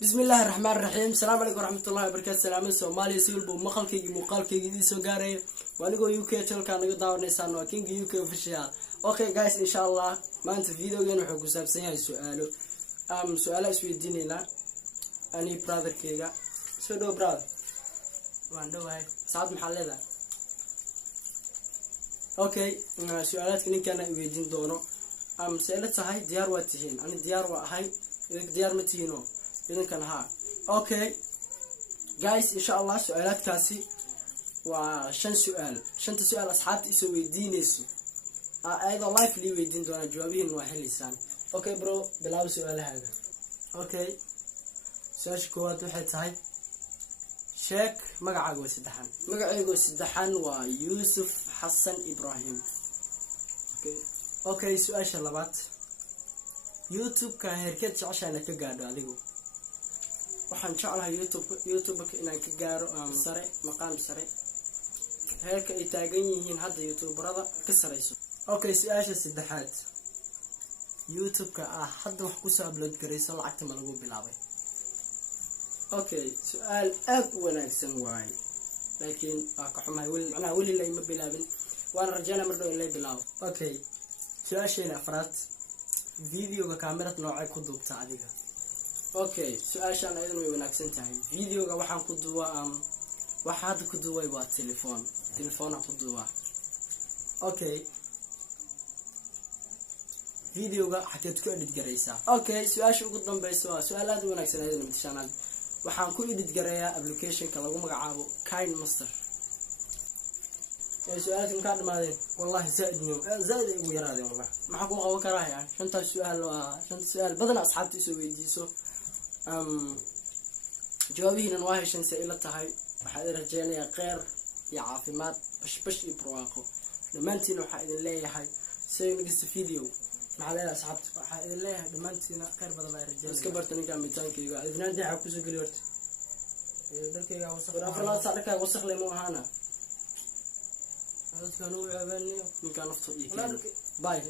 بسم الله الرحمن الرحيم. السلام عليكم ورحمة الله وبركاته. سلام سومالي سيلبو مقالكيغي مقالكيغي دي سو غاري وانيغو يو كي تشلكا نغا داونيسان waa king UK official. Okay guys, insha Allah maanta videogan wuxuu ku saabsan yahay su'aalo isweydiinayna ani brotherkayga soo dhow brother waan dhawahay saad maxaa leedahay. Okay, su'aalaadka ninkana weydiin doono su'aalo tahay diyaar waa tihiin ani diyaar waa ahay diyaar ma tihiino idinkan ha. Okay guys, insha Allah su'aalaadkaasi waa 5 su'aal. 5 su'aal asxaabta isoo weydiinayso ayadoo live li weydiin doona jawaabihiin waa helisaan. Okay bro, bilaw su'aalahaaga. Okay, su'aasha koowaad waxay tahay sheek magacaaga waa saddexan. Magacaygu saddexan waa Yusuf Hassan Ibrahim. Okay, su'aasha labaad YouTube-ka heerkeed jeceshahay ka gaadho adigu. waxaan jeclahay YouTube-ka inaan ka gaaro sare maqaam sare heerka ay taagan yihiin hadda YouTuberada ka sareyso. Okay, su'aasha saddexaad YouTube-ka hadda wax ku soo upload gareyso lacagta ma lagu bilaabay. Okay, su'aal aad u wanaagsan waay laakiin waa ka xumahay weli la ima bilaabin waan rajaynaa mar dhow in la bilaabo. Okay, su'aasha afraad videoga kaamirad noocay ku duubta adiga. Okay, su'aashan ayadana way wanaagsan tahay. Videoga waxaan ku duubaa waxa hadda ku duubay waa telefoon ku duubaa. Okay, videoga xageed ku edit gareysaa. Okay, su'aasha ugu dambaysa waa su'aal aad u wanaagsan ayadana midshanaad waxaan ku edit gareeyaa application-ka lagu magacaabo KineMaster. su'aalaadkan ka dhamaadeen wallahi zaid ugu yaraadeen wallahi maxaa ku qaban karaa shanta su'aal badan asxaabta isoo weydiiso jawaabihiina waa heshan si ila tahay. waxaan rajaynayaa khayr iyo caafimaad bash iyo barwaaqo dhamaantiin. waxaan idin leeyahay say next video maxaa leedahay asxaabta waxaan idin leeyahay dhamaantiin khayr badan baa rajaynaya. iska barta ninka mitaankayga idinaan dheexa ku soo gali horta dalkayga wasakh afraad saarka wasakh leemo ahaana dadkan uu caabanayo ninka nafta iyo bye.